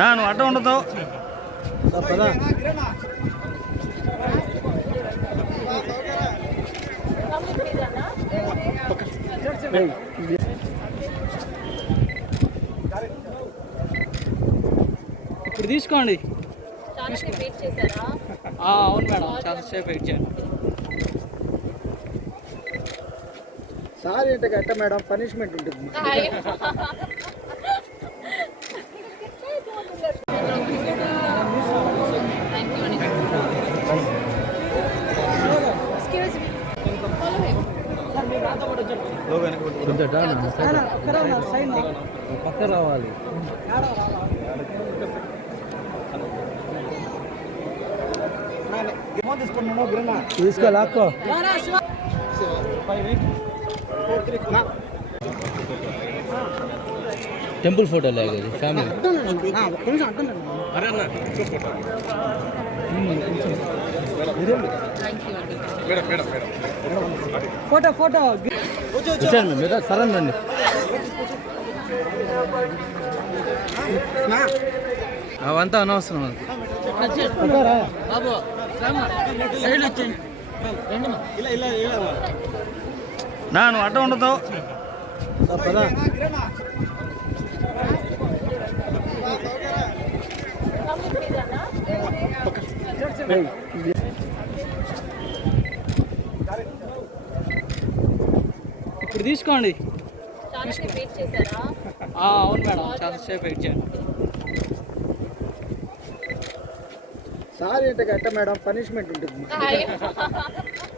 నాను అడ్డ ఉండదు ఇప్పుడు తీసుకోండి అవును మేడం చాలా వెయిట్ చేయండి ಸಾರಿ ಅಂತ ಕಟ್ಟ ಮೇಡಮ್ ಪನಿಷ್ಮೆಂಟ್ ಉಂಟು ಪಕ್ಕೋ டெம்பிள் ஃபோட்டோ இல்லை அது ஃபேமிலி ஃபோட்டோ ஃபோட்டோ மேடம் சரண் அண்ணி வந்த அனவசரம் నాను అడ్డ ఉండదు ఇప్పుడు తీసుకోండి అవును మేడం చాలా సేపు వెయిట్ చేయండి సార్ ఏంటంటే అట్ట మేడం పనిష్మెంట్ ఉంటుంది